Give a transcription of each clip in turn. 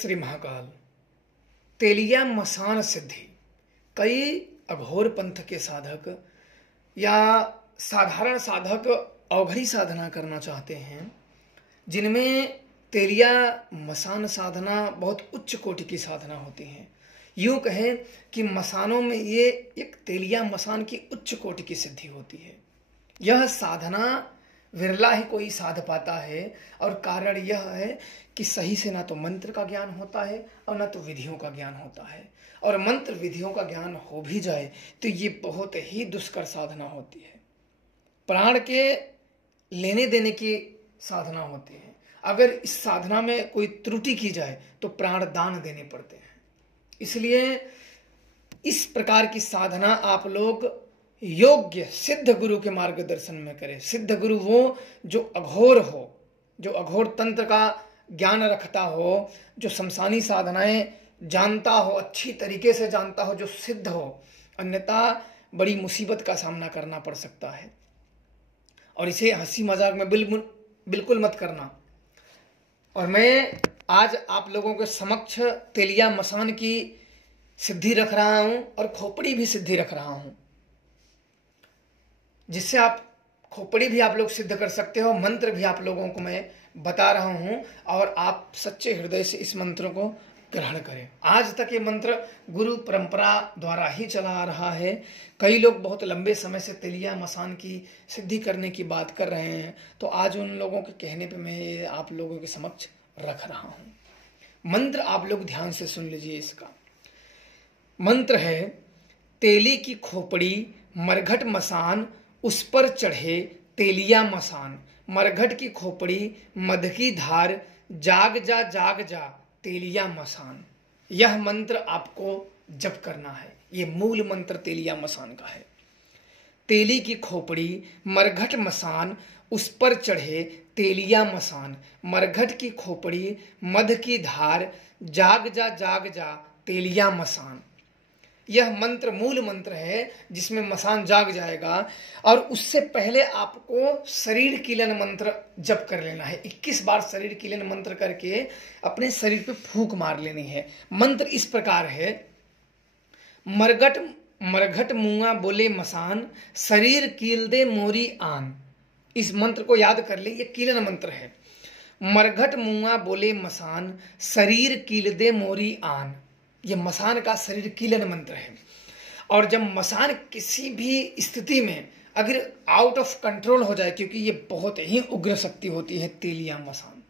श्री महाकाल। तेलिया मसान सिद्धि। कई अघोर पंथ के साधक या साधारण साधक अवघड़ी साधना करना चाहते हैं, जिनमें तेलिया मसान साधना बहुत उच्च कोटि की साधना होती है। यूं कहें कि मसानों में ये एक तेलिया मसान की उच्च कोटि की सिद्धि होती है। यह साधना विरला ही कोई साध पाता है, और कारण यह है कि सही से ना तो मंत्र का ज्ञान होता है और ना तो विधियों का ज्ञान होता है। और मंत्र विधियों का ज्ञान हो भी जाए तो ये बहुत ही दुष्कर साधना होती है। प्राण के लेने देने की साधना होती है। अगर इस साधना में कोई त्रुटि की जाए तो प्राण दान देने पड़ते हैं। इसलिए इस प्रकार की साधना आप लोग योग्य सिद्ध गुरु के मार्गदर्शन में करें। सिद्ध गुरु वो जो अघोर हो, जो अघोर तंत्र का ज्ञान रखता हो, जो शमशानी साधनाएं जानता हो, अच्छी तरीके से जानता हो, जो सिद्ध हो। अन्यथा बड़ी मुसीबत का सामना करना पड़ सकता है। और इसे हंसी मजाक में बिल्कुल मत करना। और मैं आज आप लोगों के समक्ष तेलिया मसान की सिद्धि रख रहा हूं और खोपड़ी भी सिद्धि रख रहा हूं, जिससे आप खोपड़ी भी आप लोग सिद्ध कर सकते हो। मंत्र भी आप लोगों को मैं बता रहा हूं और आप सच्चे हृदय से इस मंत्र को ग्रहण करें। आज तक ये मंत्र गुरु परंपरा द्वारा ही चला आ रहा है। कई लोग बहुत लंबे समय से तेलिया मसान की सिद्धि करने की बात कर रहे हैं, तो आज उन लोगों के कहने पे मैं ये आप लोगों के समक्ष रख रहा हूं। मंत्र आप लोग ध्यान से सुन लीजिए। इसका मंत्र है, तेली की खोपड़ी मरघट मसान, उस पर चढ़े तेलिया मसान। मरघट की खोपड़ी मध की धार, जाग जा तेलिया मसान। यह मंत्र आपको जप करना है। यह मूल मंत्र तेलिया मसान का है। तेली की खोपड़ी मरघट मसान, उस पर चढ़े तेलिया मसान। मरघट की खोपड़ी मध की धार, जाग जा तेलिया मसान। यह मंत्र मूल मंत्र है जिसमें मसान जाग जाएगा। और उससे पहले आपको शरीर कीलन मंत्र जप कर लेना है। 21 बार शरीर कीलन मंत्र करके अपने शरीर पे फूंक मार लेनी है। मंत्र इस प्रकार है, मरघट मुआ बोले मसान, शरीर कील दे मोरी आन। इस मंत्र को याद कर ले, ये कीलन मंत्र है। मरघट मुआ बोले मसान, शरीर कील दे मोरी आन। ये मसान का शरीर कीलन मंत्र है। और जब मसान किसी भी स्थिति में अगर आउट ऑफ कंट्रोल हो जाए, क्योंकि ये बहुत ही उग्र शक्ति होती है तेलिया मसान,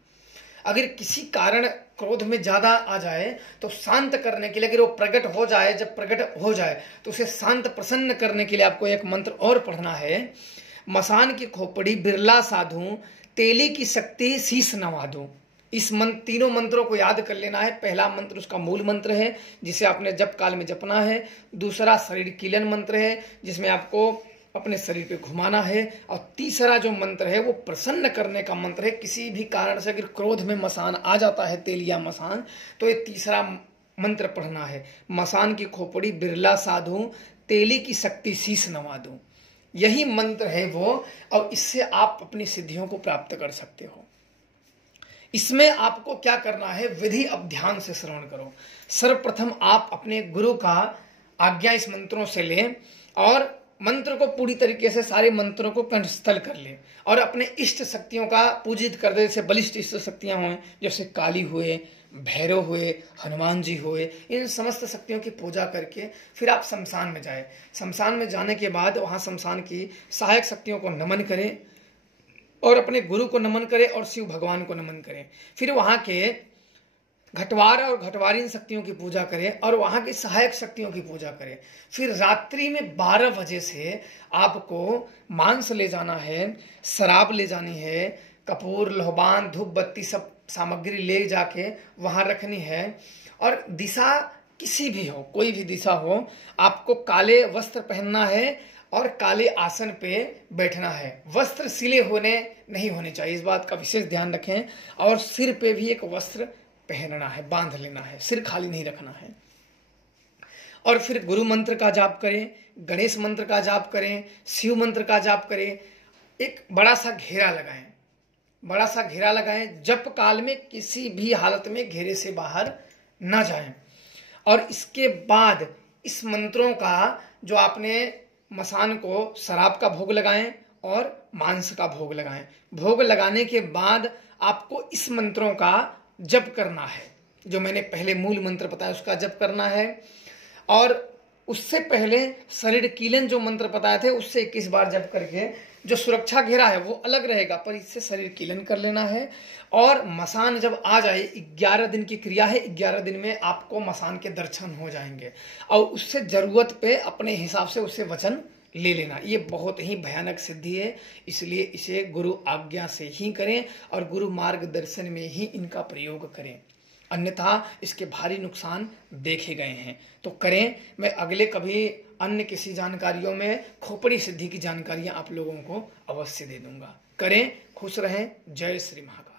अगर किसी कारण क्रोध में ज्यादा आ जाए तो शांत करने के लिए, अगर वो प्रकट हो जाए, जब प्रकट हो जाए तो उसे शांत प्रसन्न करने के लिए आपको एक मंत्र और पढ़ना है। मसान की खोपड़ी बिरला साधु, तेली की शक्ति शीश नवा दूं। इस तीनों मंत्रों को याद कर लेना है। पहला मंत्र उसका मूल मंत्र है जिसे आपने जप काल में जपना है। दूसरा शरीर कीलन मंत्र है जिसमें आपको अपने शरीर पे घुमाना है। और तीसरा जो मंत्र है वो प्रसन्न करने का मंत्र है। किसी भी कारण से अगर क्रोध में मसान आ जाता है, तेलिया मसान, तो ये तीसरा मंत्र पढ़ना है, मसान की खोपड़ी बिरला साधु, तेली की शक्ति शीश नवा दूं। यही मंत्र है वो, और इससे आप अपनी सिद्धियों को प्राप्त कर सकते हो। इसमें आपको क्या करना है, विधि अब ध्यान से श्रवण करो। सर्वप्रथम आप अपने गुरु का आज्ञा इस मंत्रों से लें और मंत्र को पूरी तरीके से, सारे मंत्रों को कंठस्थल कर ले और अपने इष्ट शक्तियों का पूजित कर दे। जैसे बलिष्ठ इष्ट शक्तियां हुए, जैसे काली हुए, भैरव हुए, हनुमान जी हुए, इन समस्त शक्तियों की पूजा करके फिर आप शमशान में जाए। शमशान में जाने के बाद वहां शमशान की सहायक शक्तियों को नमन करें और अपने गुरु को नमन करें और शिव भगवान को नमन करें। फिर वहां के घटवार और घटवारीन शक्तियों की पूजा करें और वहां की सहायक शक्तियों की पूजा करें। फिर रात्रि में 12 बजे से आपको मांस ले जाना है, शराब ले जानी है, कपूर, लोहबान, धूप बत्ती सब सामग्री ले जाके वहां रखनी है। और दिशा किसी भी हो, कोई भी दिशा हो, आपको काले वस्त्र पहनना है और काले आसन पे बैठना है। वस्त्र सिले होने नहीं होने चाहिए, इस बात का विशेष ध्यान रखें। और सिर पे भी एक वस्त्र पहनना है, बांध लेना है, सिर खाली नहीं रखना है। और फिर गुरु मंत्र का जाप करें, गणेश मंत्र का जाप करें, शिव मंत्र का जाप करें। एक बड़ा सा घेरा लगाएं बड़ा सा घेरा लगाएं, जप काल में किसी भी हालत में घेरे से बाहर ना जाएं। और इसके बाद इस मंत्रों का जो आपने मसान को शराब का भोग लगाएं और मांस का भोग लगाएं। भोग लगाने के बाद आपको इस मंत्रों का जप करना है, जो मैंने पहले मूल मंत्र बताया उसका जप करना है। और उससे पहले शरीर कीलन जो मंत्र बताए थे उससे 21 बार जप करके, जो सुरक्षा घेरा है वो अलग रहेगा पर इससे शरीर कीलन कर लेना है। और मसान जब आ जाए, 11 दिन की क्रिया है, 11 दिन में आपको मसान के दर्शन हो जाएंगे और उससे जरूरत पे अपने हिसाब से उससे वचन ले लेना। ये बहुत ही भयानक सिद्धि है, इसलिए इसे गुरु आज्ञा से ही करें और गुरु मार्गदर्शन में ही इनका प्रयोग करें, अन्यथा इसके भारी नुकसान देखे गए हैं। तो करें। मैं अगले कभी अन्य किसी जानकारियों में खोपड़ी सिद्धि की जानकारियां आप लोगों को अवश्य दे दूंगा। करें। खुश रहें। जय श्री महाकाल।